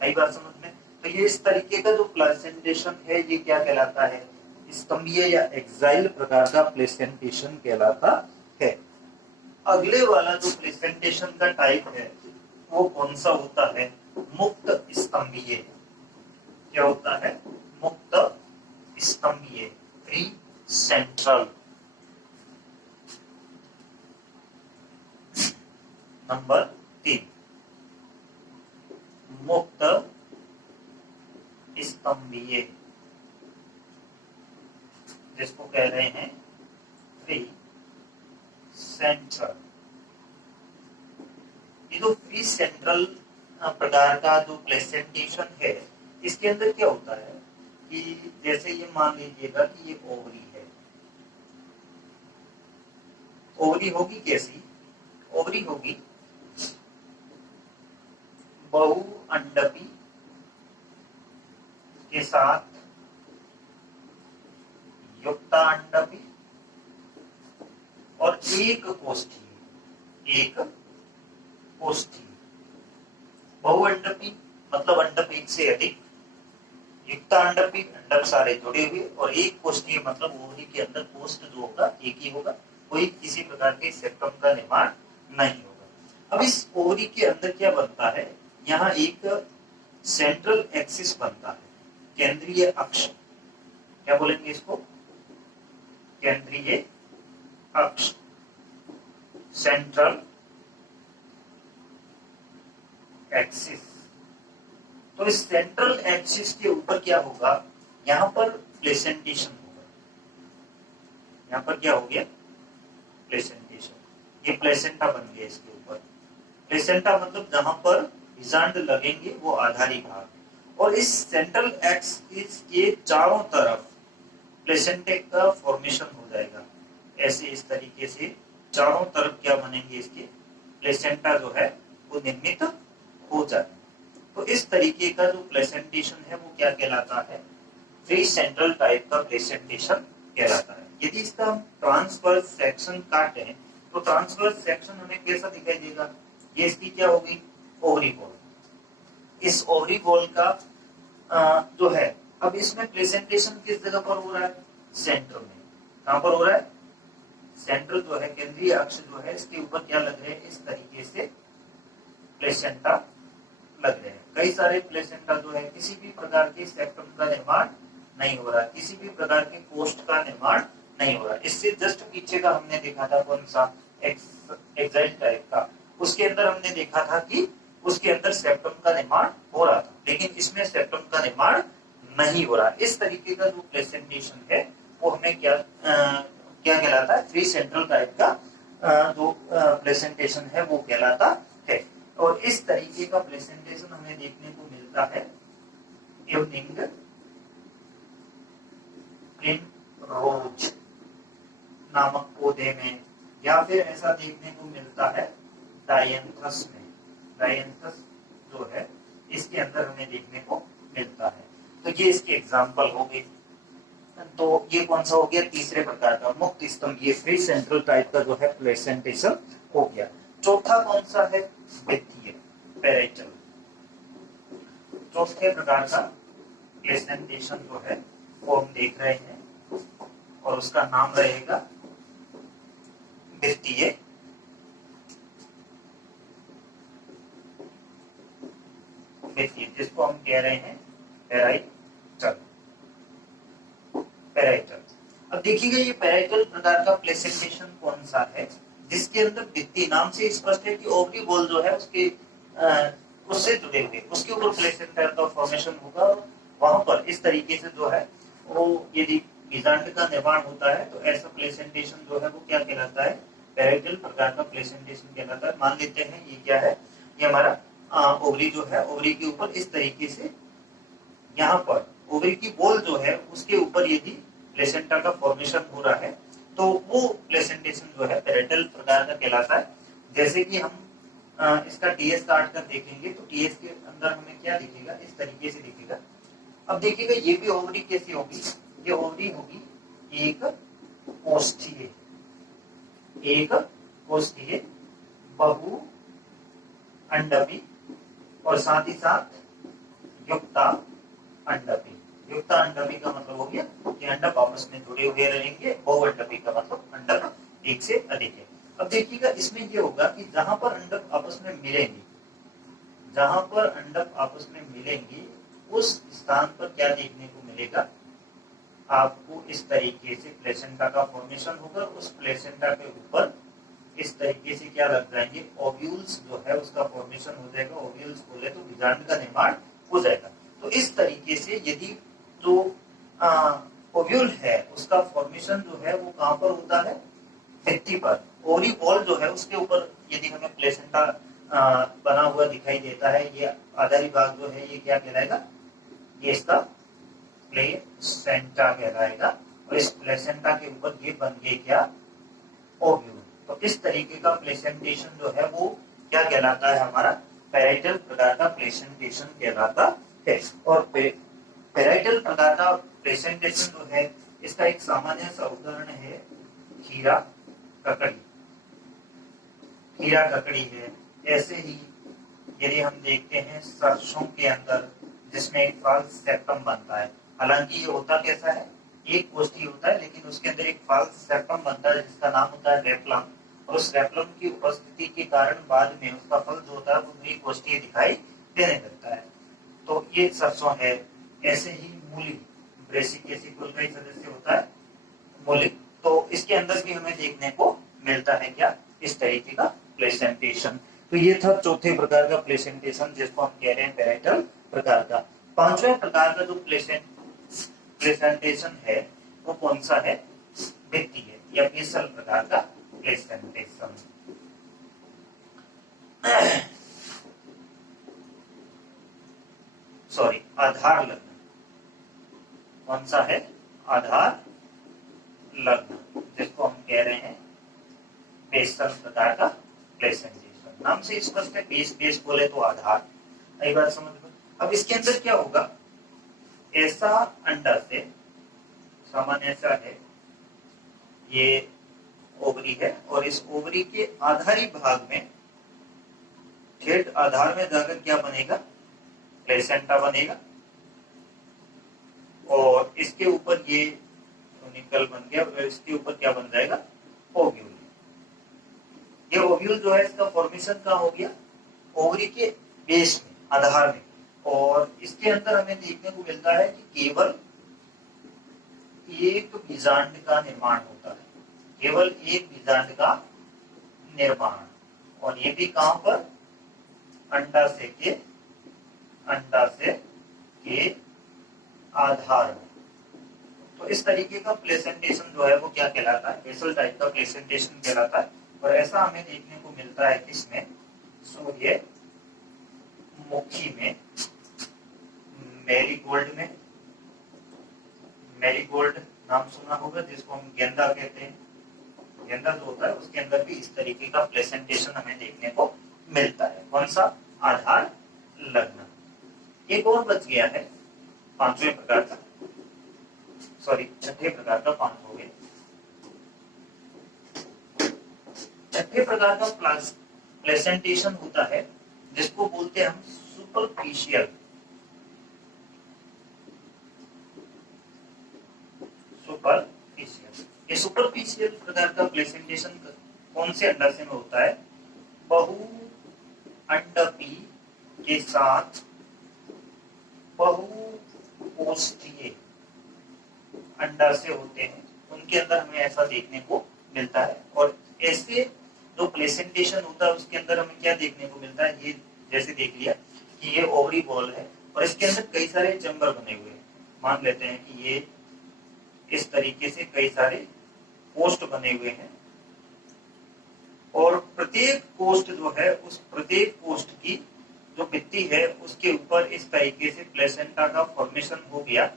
सही बात समझ में। तो ये इस तरीके का जो प्रेजेंटेशन है ये क्या कहलाता है, स्तंभीय या एक्साइल प्रकार का प्रेजेंटेशन कहलाता है। अगले वाला जो प्रेजेंटेशन का टाइप है वो कौन सा होता है, मुक्त स्तंभीय। क्या होता है, मुक्त स्तंभीय, फ्री सेंट्रल। नंबर 3, मुक्त स्तंभीय, जिसको कह रहे हैं फ्री सेंट्रल। ये जो फ्री सेंट्रल प्रकार का जो प्रेजेंटेशन है इसके अंदर क्या होता है कि जैसे ये मान लीजिएगा कि ये ओवरी है, ओवरी होगी कैसी, ओवरी होगी बहुअंडपी के साथ युक्ता अंडपी और एक कोष्ठी, एक कोष्ठी। बहुअंडपी मतलब अंडक एक से अधिक, युक्ता अंडपी अंडक सारे जुड़े हुए और एक कोष्ठी मतलब ओवरी के अंदर कोष्ठ जो होगा एक ही होगा, कोई किसी प्रकार के सेप्टम का निर्माण नहीं होगा। अब इस ओवरी के अंदर क्या बनता है, यहाँ एक सेंट्रल एक्सिस बनता है, केंद्रीय अक्ष। क्या बोलेंगे इसको, केंद्रीय अक्ष, सेंट्रल एक्सिस। तो इस सेंट्रल एक्सिस के ऊपर क्या होगा, यहाँ पर प्लेसेंटेशन होगा। यहाँ पर क्या हो गया, प्लेसेंटेशन, ये प्लेसेंटा बन गया इसके ऊपर। प्लेसेंटा मतलब जहां पर हिजांड लगेंगे वो आधारी भाग, और इस सेंट्रल एक्सिस के चारों तरफ प्लेसेंटे का फॉर्मेशन हो जाएगा। ऐसे इस तरीके से चारों तरफ क्या बनेंगे, इसके प्लेसेंटा जो है वो निर्मित हो जाए। तो इस तरीके का जो प्लेसेंटेशन है वो क्या कहलाता है, फ्री सेंट्रल टाइप का प्लेसेंटेशन कहलाता है। यदि इसका हम ट्रांसवर्स सेक्शन काटें तो ट्रांसवर्स सेक्शन हमें कैसा दिखाई देगा, ये इसकी क्या होगी, ओवरी बॉल। इस ओवरी बॉल का जो है, अब इसमें प्रेजेंटेशन किस जगह पर हो रहा है, सेंटर में। कहां पर हो रहा है, सेंटर जो है, केंद्रीय अक्ष जो है, इसके ऊपर क्या लग रहे हैं, इस तरीके से प्लेसेंटा लग रहे हैं। कई सारे प्लेसेंटा जो है किसी भी प्रकार के सेप्टम का निर्माण नहीं हो रहा है, किसी भी प्रकार के कोस्ट का निर्माण नहीं हो रहा। इससे जस्ट पीछे का हमने देखा था कौन सा, एक्साइल टाइप का, उसके अंदर हमने देखा था कि उसके अंदर सेप्टम का निर्माण हो रहा था, लेकिन इसमें सेप्टम का निर्माण नहीं हो रहा। इस तरीके का जो प्रेजेंटेशन है वो हमें क्या कहलाता है, फ्री सेंट्रल टाइप का जो प्रेजेंटेशन है वो कहलाता है। और इस तरीके का प्रेजेंटेशन हमें देखने को मिलता है इवनिंग प्रिमरोज नामक पौधे में, या फिर ऐसा देखने को मिलता है डायंथस में। डायंथस जो है इसके अंदर हमें देखने को मिलता है। तो ये इसके एग्जाम्पल हो गए। तो ये कौन सा हो गया, तीसरे प्रकार का मुक्त स्तंभ, ये फ्री सेंट्रल टाइप का जो है प्लेसेंटेशन हो गया। चौथा कौन सा है, वित्तीय पैराइटल। चौथे प्रकार का प्लेसेंटेशन जो है वो हम देख रहे हैं, और उसका नाम रहेगा वित्तीय वित्तीय, जिसको हम कह रहे हैं पैराइटल। पैराइटल, अब देखिएगा ये पैराइटल प्रकार का प्लेसेंटेशन कौन सा है, जिसके अंदर वित्तीय, नाम से स्पष्ट है कि ओवरी बॉल जो है उसके उससे जुड़े हुए, उसके ऊपर प्लेसेंटा का फॉर्मेशन होगा। वहां पर इस तरीके से जो है वो यदि बीजांड का निर्माण होता है तो ऐसा प्लेसेंटेशन जो है वो क्या कहलाता है, पैराइटल प्रकार का प्लेसेंटेशन कहलाता है। मान लेते हैं ये क्या है, ये हमारा ओवरी जो है, ओवरी के ऊपर इस तरीके से यहाँ पर ओवरी की बॉल जो है उसके ऊपर यदि प्लेसेंटा का फॉर्मेशन हो रहा है तो वो प्लेसेंटेशन जो है पैराइटल प्रकार का कहलाता है। जैसे कि हम इसका टीएस काट कर देखेंगे तो टीएस के अंदर हमें क्या दिखेगा, इस तरीके से दिखेगा। अब देखिएगा ये भी ओवरी कैसी होगी, ये ओवरी होगी एक कोष्ठीय, एक कोष्ठीय बहु अंडपी, और साथ ही साथ युक्ता अंडपी। युक्ता अंडपी का मतलब हो गया कि अंडप आपस में जुड़े हुए रहेंगे, बहुअंडपी का मतलब अंडप एक से अधिक है। अब देखिएगा इसमें ये होगा कि जहां पर अंडप आपस में मिलेंगे, जहां पर अंडप आपस में मिलेंगे उस स्थान पर क्या देखने को मिलेगा, आपको इस तरीके से प्लेसेंटा का फॉर्मेशन होगा। उस प्लेसेंटा के ऊपर इस तरीके से क्या लग जाएंगे, ओव्यूल्स जो है उसका फॉर्मेशन हो जाएगा। ओव्यूल्स बोले तो बीजांड का निर्माण हो जाएगा। तो इस तरीके से यदि जो ओव्यूल है उसका फॉर्मेशन जो है वो कहां पर होता है, भित्ति पर। ओवरी बॉल जो है उसके ऊपर यदि हमें प्लेसेंटा बना हुआ दिखाई देता है, ये आधारी भाग जो है ये क्या कहलाएगा, ये इसका प्लेसेंटा कहलाएगा। और इस प्लेसेंटा के ऊपर ये बन गए क्या, ओव्यूल। तो इस तरीके का प्लेसेंटेशन जो है वो क्या कहलाता है, हमारा पैराइटल प्रकार का प्लेसेंटेशन कहलाता है। और पैराइटल प्रकार का प्रेजेंटेशन जो है इसका एक सामान्य सा उदाहरण है खीरा ककड़ी। खीरा ककड़ी है। ऐसे ही यदि हम देखते हैं सरसों के अंदर जिसमें एक फाल्स सेप्टम बनता है, हालांकि ये होता कैसा है, एक कोष्ठी होता है लेकिन उसके अंदर एक फाल्स सेप्टम बनता है जिसका नाम होता है रेप्लम। और उस रेप्लम की उपस्थिति के कारण बाद में उसका फल जो होता है वो द्विकोष्ठीय दिखाई देने लगता है। तो ये सरसों है। ऐसे ही मूली, ब्रेसिकेसी कुल का ही सदस्य होता है मूली। तो इसके अंदर भी हमें देखने को मिलता है क्या, इस तरीके का प्लेसेंटेशन। तो ये था चौथे प्रकार का प्लेसेंटेशन, जिसको हम कह रहे हैं पैराइटल प्रकार का। पांचवें प्रकार का जो प्लेसेंटेशन है वो कौन सा है, भित्तीय या बेसल प्रकार का प्लेसेंटेशन। सॉरी, आधार लग्न। कौन सा है, आधार लग्न, जिसको हम कह रहे हैं बेसल प्रकार का प्लेसेंटेशन। नाम से स्पष्ट है, बेस बेस बोले तो आधार, यही बात समझ में। अब इसके अंदर क्या होगा, ऐसा अंडा से, सामान्य सा है, ये ओवरी है, और इस ओवरी के आधारी भाग में, ठेठ आधार में जाकर क्या बनेगा, प्लेसेंटा बनेगा, और इसके ऊपर ये निकल बन गया, और इसके ऊपर क्या बन जाएगा, ओव्यूल। ये ओव्यूल जो है इसका फॉर्मेशन कहाँ हो गया, ओवरी के बेस में, आधार में, और इसके अंदर हमें देखने को मिलता है कि केवल एक बीजांड का निर्माण होता है, केवल एक बीजांड का निर्माण, और ये भी कहां पर, अंडाशय के आधार में। तो इस तरीके का प्लेसेंटेशन जो है वो क्या कहलाता है, बेसल टाइप का प्लेसेंटेशन कहलाता है। और ऐसा हमें देखने को मिलता है किसमें, सूर्यमुखी में, मैरीगोल्ड में, मैरीगोल्ड नाम सुना होगा, जिसको हम गेंदा कहते हैं, गेंदा जो होता है उसके अंदर भी इस तरीके का प्लेसेंटेशन हमें देखने को मिलता है। कौन सा, आधार लग्न। एक और बच गया है पांचवें प्रकार का, सॉरी छठे प्रकार का, पांच हो गए। छठे प्रकार का प्लेसेंटेशन होता है जिसको बोलते हैं हम सुपरफिशियल, सुपरफिशियल। ये सुपरफिशियल प्रकार का प्लेसेंटेशन कौन से अंडाशय में होता है, बहुअंडपी के साथ बहुकोष्ठीय अंडाशय होते हैं, उनके अंदर हमें ऐसा देखने को मिलता है। और ऐसे जो प्लेसेंटेशन होता है उसके अंदर हमें क्या देखने को मिलता है, ये जैसे देख लिया कि ये ओवरी बॉल है और इसके अंदर कई सारे चैम्बर बने हुए हैं। मान लेते हैं कि ये इस तरीके से कई सारे पोस्ट बने हुए हैं, और प्रत्येक पोस्ट जो है, उस प्रत्येक पोस्ट की जो भित्ति है उसके ऊपर इस तरीके से प्लेसेंटा का फॉर्मेशन हो गया,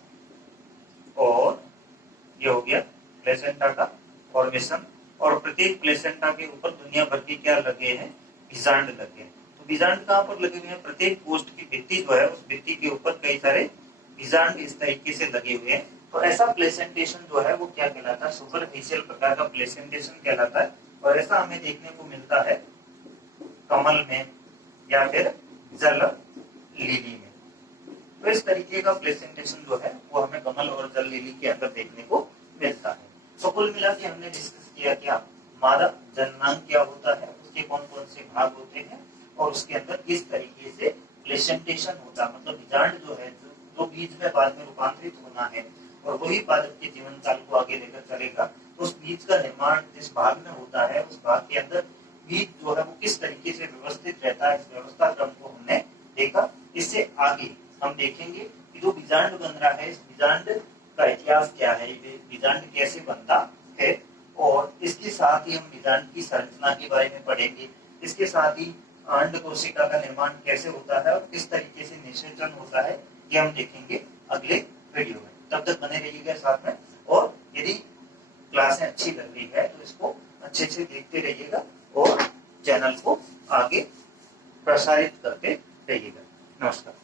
और ये हो गया प्लेसेंटा का फॉर्मेशन। और प्रत्येक प्लेसेंटा के ऊपर दुनिया भर के क्या लगे हैं, बीजांड लगे हैं। तो बीजांड कहाँ पर लगे हुए हैं, प्रत्येक पोस्ट की भित्ति जो है उस भित्ति के ऊपर कई सारे बीजांड इस तरीके से लगे हुए हैं। तो ऐसा प्लेसेंटेशन जो है वो क्या कहलाता है, सुपरफिशियल प्रकार का प्लेसेंटेशन कहलाता है। और ऐसा हमें देखने को मिलता है कमल में या फिर जल लिली में। तो इस तरीके का प्लेसेंटेशन जो है वो हमें कमल और जल लिली के अंदर देखने को मिलता है। तो कुल मिला के हमने डिस्कस किया क्या, मादा जननांग क्या होता है, उसके कौन कौन से भाग होते हैं, और उसके अंदर किस तरीके से प्लेसेंटेशन होता है, मतलब बीजांड जो है जो बीज में बाद में रूपांतरित होना है और वही पादप के जीवन काल को आगे लेकर चलेगा। तो उस बीज का निर्माण जिस भाग में होता है उस भाग के अंदर बीज जो है वो किस तरीके से व्यवस्थित रहता है, इस व्यवस्था क्रम को हमने देखा। इससे आगे हम देखेंगे कि जो बीजांड बन रहा है, इस बीजांड का इतिहास क्या है, बीजांड कैसे बनता है, और इसके साथ ही हम बीजांड की संरचना के बारे में पढ़ेंगे। इसके साथ ही अंड कोशिका का निर्माण कैसे होता है और किस तरीके से निषेचन होता है, ये हम देखेंगे अगले वीडियो में। तब तक बने रहिएगा साथ में, और यदि क्लासें अच्छी लग रही है तो इसको अच्छे से देखते रहिएगा और चैनल को आगे प्रसारित करते रहिएगा। नमस्कार।